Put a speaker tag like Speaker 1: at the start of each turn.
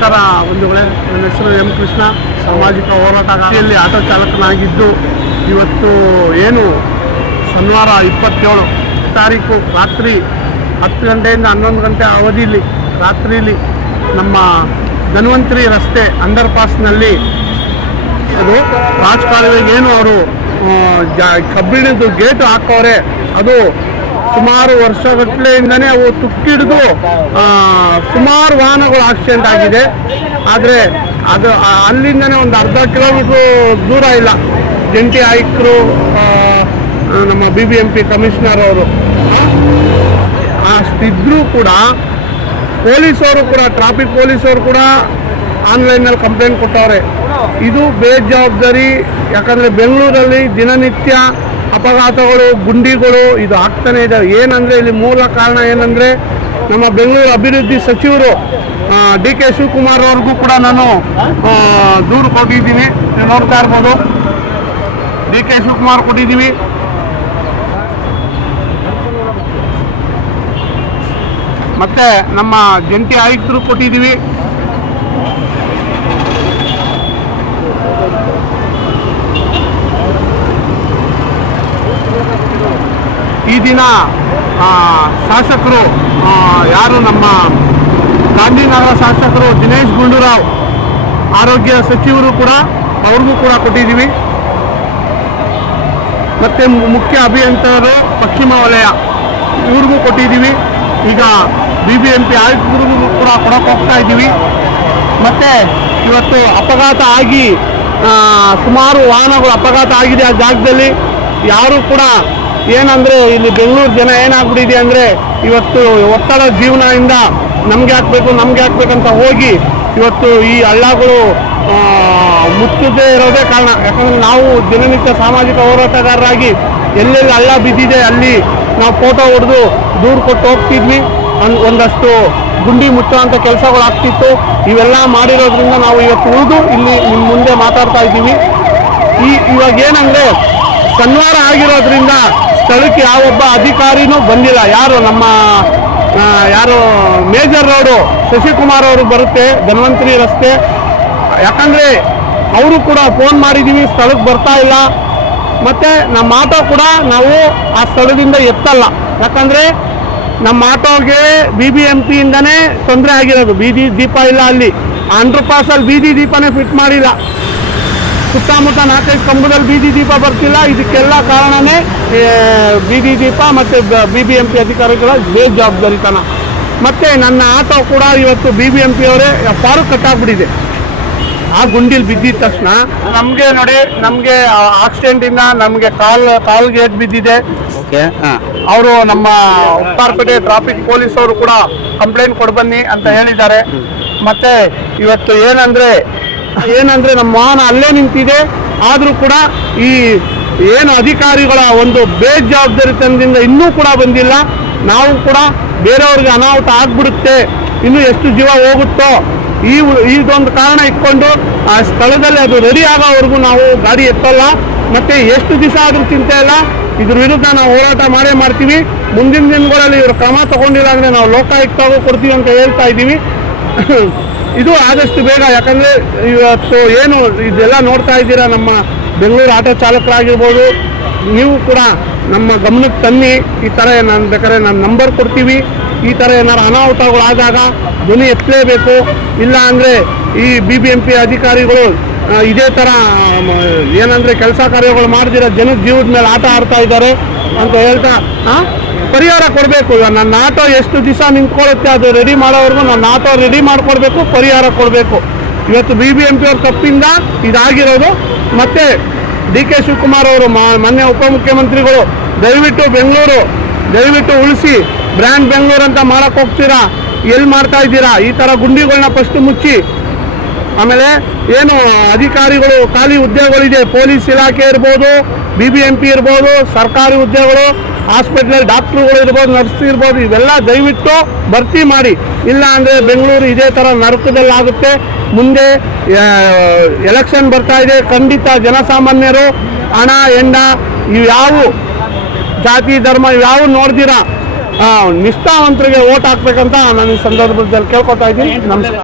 Speaker 1: ನಮಸ್ಕಾರ. ಬಂಧುಗಳೇ ನನ್ನ ಹೆಸರು ಎಂ ಕೃಷ್ಣ. ಸಾಮಾಜಿಕ ಹೋರಾಟಗಾರಿಯಲ್ಲಿ ಆಟೋ ಚಾಲಕನಾಗಿದ್ದು, ಇವತ್ತು ಏನು? ಶನಿವಾರ ಇಪ್ಪತ್ತೇಳು ತಾರೀಕು ರಾತ್ರಿ ಹತ್ತು ಗಂಟೆಯಿಂದ ಹನ್ನೊಂದು ಗಂಟೆ ಅವಧಿಯಲ್ಲಿ ರಾತ್ರಿಯಲ್ಲಿ ನಮ್ಮ ಧನ್ವಂತರಿ ರಸ್ತೆ ಅಂಡರ್ ಪಾಸ್ನಲ್ಲಿ ಅದು ರಾಜಕಾಲುವೆಗೇನು ಅವರು ಕಬ್ಬಿಣದ್ದು ಗೇಟ್ ಹಾಕೋರೆ ಅದು ಸುಮಾರು ವರ್ಷಗಟ್ಟಲೆಯಿಂದನೇ ಅವು ತುಕ್ಕಿಡಿದು ಸುಮಾರು ವಾಹನಗಳು ಆಕ್ಸಿಡೆಂಟ್ ಆಗಿದೆ. ಆದರೆ ಅದು ಅಲ್ಲಿಂದನೇ ಒಂದು ಅರ್ಧ ಕಿಲೋಮೀಟ್ರ್ ದೂರ ಇಲ್ಲ. ಜಂಟಿ ಆಯುಕ್ತರು ನಮ್ಮ B B M P commissioner ಅವರು. ಅಷ್ಟಿದ್ರೂ ಕೂಡ ಪೊಲೀಸವರು ಕೂಡ, ಟ್ರಾಫಿಕ್ ಪೊಲೀಸವರು ಕೂಡ ಆನ್ಲೈನಲ್ಲಿ ಕಂಪ್ಲೇಂಟ್ ಕೊಟ್ಟವ್ರೆ. ಇದು ಬೇಜವಾಬ್ದಾರಿ, ಯಾಕಂದರೆ ಬೆಂಗಳೂರಲ್ಲಿ ದಿನನಿತ್ಯ ಅಪಘಾತಗಳು, ಗುಂಡಿಗಳು ಇದು ಆಗ್ತಾನೆ ಇದೆ. ಏನಂದರೆ ಇಲ್ಲಿ ಮೂಲ ಕಾರಣ ಏನಂದರೆ ನಮ್ಮ ಬೆಂಗಳೂರು ಅಭಿವೃದ್ಧಿ ಸಚಿವರು ಡಿ ಕೆ ಶಿವಕುಮಾರ್ ಅವ್ರಿಗೂ ಕೂಡ ನಾನು ದೂರು ಕೊಟ್ಟಿದ್ದೀನಿ. ನೋಡ್ತಾ ಇರ್ಬೋದು. ಡಿ ಕೆ ಶಿವಕುಮಾರ್ ಕೊಟ್ಟಿದ್ದೀವಿ. ಮತ್ತೆ ನಮ್ಮ ಜಂಟಿ ಆಯುಕ್ತರು ಕೊಟ್ಟಿದ್ದೀವಿ. ಈ ದಿನ ಶಾಸಕರು ಯಾರು ನಮ್ಮ ಗಾಂಧಿನಗರ ಶಾಸಕರು ದಿನೇಶ್ ಗುಂಡೂರಾವ್ ಆರೋಗ್ಯ ಸಚಿವರು ಕೂಡ ಅವ್ರಿಗೂ ಕೂಡ ಕೊಟ್ಟಿದ್ದೀವಿ. ಮತ್ತೆ ಮುಖ್ಯ ಅಭಿಯಂತರರು ಪಶ್ಚಿಮ ವಲಯ, ಇವ್ರಿಗೂ ಕೊಟ್ಟಿದ್ದೀವಿ. ಈಗ ಬಿ ಬಿ ಎಂ ಪಿ ಆಯುಕ್ತರಿಗೂ ಕೂಡ ಕೊಡಕ್ಕೆ ಹೋಗ್ತಾ ಇದ್ದೀವಿ. ಮತ್ತು ಇವತ್ತು ಅಪಘಾತ ಆಗಿ ಸುಮಾರು ವಾಹನಗಳು ಅಪಘಾತ ಆಗಿದೆ ಆ ಜಾಗದಲ್ಲಿ. ಯಾರೂ ಕೂಡ ಏನಂದ್ರೆ ಇಲ್ಲಿ ಬೆಂಗಳೂರು ಜನ ಏನಾಗ್ಬಿಟ್ಟಿದೆ ಅಂದ್ರೆ ಇವತ್ತು ಒತ್ತಡ ಜೀವನದಿಂದ ನಮ್ಗೆ ಹಾಕ್ಬೇಕು, ನಮ್ಗೆ ಹಾಕ್ಬೇಕಂತ ಹೋಗಿ ಇವತ್ತು ಈ ಹಳ್ಳಗಳು ಮುಚ್ಚದೇ ಇರೋದೇ ಕಾರಣ. ಯಾಕಂದ್ರೆ ನಾವು ದಿನನಿತ್ಯ ಸಾಮಾಜಿಕ ಹೋರಾಟಗಾರರಾಗಿ ಎಲ್ಲೆಲ್ಲಿ ಹಳ್ಳ ಬಿದ್ದಿದೆ ಅಲ್ಲಿ ನಾವು ಫೋಟೋ ಹೊಡೆದು ದೂರು ಕೊಟ್ಟು ಹೋಗ್ತಿದ್ವಿ. ಒಂದಷ್ಟು ಗುಂಡಿ ಮುಚ್ಚುವಂಥ ಕೆಲಸಗಳು ಆಗ್ತಿತ್ತು. ಇವೆಲ್ಲ ಮಾಡಿರೋದ್ರಿಂದ ನಾವು ಇವತ್ತು ಉಳಿದು ಇಲ್ಲಿ ನಿಮ್ಮ ಮುಂದೆ ಮಾತಾಡ್ತಾ ಇದ್ದೀವಿ. ಈ, ಇವಾಗ ಏನಂದ್ರೆ ಶನಿವಾರ ಆಗಿರೋದ್ರಿಂದ ಸ್ಥಳಕ್ಕೆ ಯಾವೊಬ್ಬ ಅಧಿಕಾರಿನೂ ಬಂದಿಲ್ಲ. ಯಾರು ನಮ್ಮ ಯಾರು ಮೇಜರ್ ರೋಡು ಶಶಿಕುಮಾರ್ ಅವರು ಬರುತ್ತೆ, ಧನ್ವಂತರಿ ರಸ್ತೆ. ಯಾಕಂದ್ರೆ ಅವರು ಕೂಡ ಫೋನ್ ಮಾಡಿದ್ದೀವಿ ಸ್ಥಳಕ್ಕೆ ಬರ್ತಾ ಇಲ್ಲ. ಮತ್ತೆ ನಮ್ಮ ಆಟೋ ಕೂಡ ನಾವು ಆ ಸ್ಥಳದಿಂದ ಎತ್ತಲ್ಲ. ಯಾಕಂದ್ರೆ ನಮ್ಮ ಆಟೋಗೆ ಬಿ ಬಿ ಎಂ ಪಿಯಿಂದನೇ ತೊಂದರೆ ಆಗಿರೋದು. ಬೀದಿ ದೀಪ ಇಲ್ಲ ಅಲ್ಲಿ. ಅಂಡರ್ ಪಾಸಲ್ಲಿ ಬೀದಿ ದೀಪನೇ ಫಿಟ್ ಮಾಡಿಲ್ಲ. ಸುತ್ತಮುತ್ತ ನಾಲ್ಕೈದು ಕಂಬದಲ್ಲಿ ಬೀದಿ ದೀಪ ಬರ್ತಿಲ್ಲ. ಇದಕ್ಕೆಲ್ಲ ಕಾರಣನೇ ಬೀದಿ ದೀಪ ಮತ್ತು ಬಿ ಬಿ ಎಂ ಪಿ ಅಧಿಕಾರಿಗಳ ಬೇಜವಾಬ್ದಾರಿತನ. ಮತ್ತು ನನ್ನ ಆಟೋ ಕೂಡ ಇವತ್ತು ಬಿ ಬಿ ಎಂ ಪಿ ಅವರೇ ಫಾರು ಕಟ್ಟಾಗ್ಬಿಟ್ಟಿದೆ. ಆ ಗುಂಡಿಲ್ ಬಿದ್ದಿದ ತಕ್ಷಣ ನಮಗೆ ನೋಡಿ ನಮಗೆ ಆಕ್ಸಿಡೆಂಟಿಂದ ನಮಗೆ ಕಾಲ್ ಕಾಲ್ ಗೇಟ್ ಬಿದ್ದಿದೆ. ಅವರು ನಮ್ಮ ಉಪ್ಪಾರ್ಪೇಟೆ ಟ್ರಾಫಿಕ್ ಪೊಲೀಸ್ ಅವರು ಕೂಡ ಕಂಪ್ಲೇಂಟ್ ಕೊಡ್ಬನ್ನಿ ಅಂತ ಹೇಳಿದ್ದಾರೆ. ಮತ್ತೆ ಇವತ್ತು ಏನಂದ್ರೆ ಏನಂದ್ರೆ ನಮ್ಮ ವಾಹನ ಅಲ್ಲೇ ನಿಂತಿದೆ. ಆದರೂ ಕೂಡ ಈ ಏನು ಅಧಿಕಾರಿಗಳ ಒಂದು ಬೇಜವಾಬ್ದಾರಿತನದಿಂದ ಇನ್ನೂ ಕೂಡ ಬಂದಿಲ್ಲ. ನಾವು ಕೂಡ ಬೇರೆಯವ್ರಿಗೆ ಅನಾಹುತ ಆಗ್ಬಿಡುತ್ತೆ. ಇನ್ನು ಎಷ್ಟು ಜೀವ ಹೋಗುತ್ತೋ ಈ ಇದೊಂದು ಕಾರಣ ಇಟ್ಕೊಂಡು ಆ ಸ್ಥಳದಲ್ಲಿ ಅದು ರೆಡಿ ಆಗೋವರೆಗೂ ನಾವು ಗಾಡಿ ಎತ್ತಲ್ಲ. ಮತ್ತೆ ಎಷ್ಟು ದಿವಸ ಆದ್ರೂ ಚಿಂತೆ ಇಲ್ಲ. ಇದ್ರ ವಿರುದ್ಧ ನಾವು ಹೋರಾಟ ಮಾಡೇ ಮಾಡ್ತೀವಿ. ಮುಂದಿನ ದಿನಗಳಲ್ಲಿ ಇವರು ಕ್ರಮ ತಗೊಂಡಿಲ್ಲ ಅಂದ್ರೆ ನಾವು ಲೋಕಾಯುಕ್ತವಾಗೂ ಕೊಡ್ತೀವಿ ಅಂತ ಹೇಳ್ತಾ ಇದ್ದೀವಿ. ಇದು ಆದಷ್ಟು ಬೇಗ ಯಾಕಂದ್ರೆ ಇವತ್ತು ಏನು ಇದೆಲ್ಲ ನೋಡ್ತಾ ಇದ್ದೀರಾ ನಮ್ಮ ಬೆಂಗಳೂರು ಆಟೋ ಚಾಲಕರಾಗಿರ್ಬೋದು. ನೀವು ಕೂಡ ನಮ್ಮ ಗಮನಕ್ಕೆ ತನ್ನಿ. ಈ ಥರ ನಾನು ಬೇಕಾದ್ರೆ ನಾನು ನಂಬರ್ ಕೊಡ್ತೀವಿ. ಈ ಥರ ಏನಾರು ಅನಾಹುತಗಳಾದಾಗ ಧ್ವನಿ ಎತ್ತಲೇಬೇಕು. ಇಲ್ಲ ಅಂದರೆ ಈ ಬಿ ಬಿ ಎಂ ಪಿ ಅಧಿಕಾರಿಗಳು ಇದೇ ಥರ ಏನಂದರೆ ಕೆಲಸ ಕಾರ್ಯಗಳು ಮಾಡಿದಿರ ಜನದ ಜೀವದ ಮೇಲೆ ಆಟ ಆಡ್ತಾ ಇದ್ದಾರೆ ಅಂತ ಹೇಳ್ತಾ ಆ, ಪರಿಹಾರ ಕೊಡಬೇಕು. ನನ್ನ ಆಟೋ ಎಷ್ಟು ದಿವಸ ನಿಂತ್ಕೊಳ್ಳುತ್ತೆ ಅದು ರೆಡಿ ಮಾಡೋವರೆಗೂ ನನ್ನ ಆಟೋ ರೆಡಿ ಮಾಡಿಕೊಡ್ಬೇಕು, ಪರಿಹಾರ ಕೊಡಬೇಕು. ಇವತ್ತು ಬಿ ಬಿ ಎಂ ಪಿ ಅವ್ರ ತಪ್ಪಿಂದ ಇದಾಗಿರೋದು. ಮತ್ತೆ ಡಿ ಕೆ ಶಿವಕುಮಾರ್ ಅವರು ಮೊನ್ನೆ ಉಪಮುಖ್ಯಮಂತ್ರಿಗಳು, ದಯವಿಟ್ಟು ಬೆಂಗಳೂರು, ದಯವಿಟ್ಟು ಉಳಿಸಿ, ಬ್ರ್ಯಾಂಡ್ ಬೆಂಗಳೂರು ಅಂತ ಮಾಡಕ್ಕೆ ಹೋಗ್ತೀರಾ? ಎಲ್ಲಿ ಮಾಡ್ತಾ ಇದ್ದೀರಾ? ಈ ಥರ ಗುಂಡಿಗಳನ್ನ ಫಸ್ಟ್ ಮುಚ್ಚಿ. ಆಮೇಲೆ ಏನು ಅಧಿಕಾರಿಗಳು, ಖಾಲಿ ಹುದ್ದೆಗಳಿದೆ ಪೊಲೀಸ್ ಇಲಾಖೆ ಇರ್ಬೋದು ಬಿ ಬಿ ಎಂ ಪಿ ಇರ್ಬೋದು, ಸರ್ಕಾರಿ ಹುದ್ದೆಗಳು ಹಾಸ್ಪಿಟ್ಲಲ್ಲಿ ಡಾಕ್ಟ್ರುಗಳು ಇರ್ಬೋದು, ನರ್ಸ್ ಇರ್ಬೋದು, ಇವೆಲ್ಲ ದಯವಿಟ್ಟು ಭರ್ತಿ ಮಾಡಿ. ಇಲ್ಲ ಅಂದರೆ ಬೆಂಗಳೂರು ಇದೇ ಥರ ನರಕದಲ್ಲಾಗುತ್ತೆ. ಮುಂದೆ ಎಲೆಕ್ಷನ್ ಬರ್ತಾ ಇದೆ. ಖಂಡಿತ ಜನಸಾಮಾನ್ಯರು, ಹಣ ಎಂಡ ಇವ್ಯಾವ ಜಾತಿ, ಧರ್ಮ ಇವ್ಯಾವು ನೋಡ್ದಿರ ನಿಷ್ಠಾವಂತರಿಗೆ ಓಟ್ ಹಾಕ್ಬೇಕಂತ ನಾನು ಈ ಸಂದರ್ಭದಲ್ಲಿ ಕೇಳ್ಕೊತಾ ಇದ್ದೀನಿ. ನಮಸ್ಕಾರ.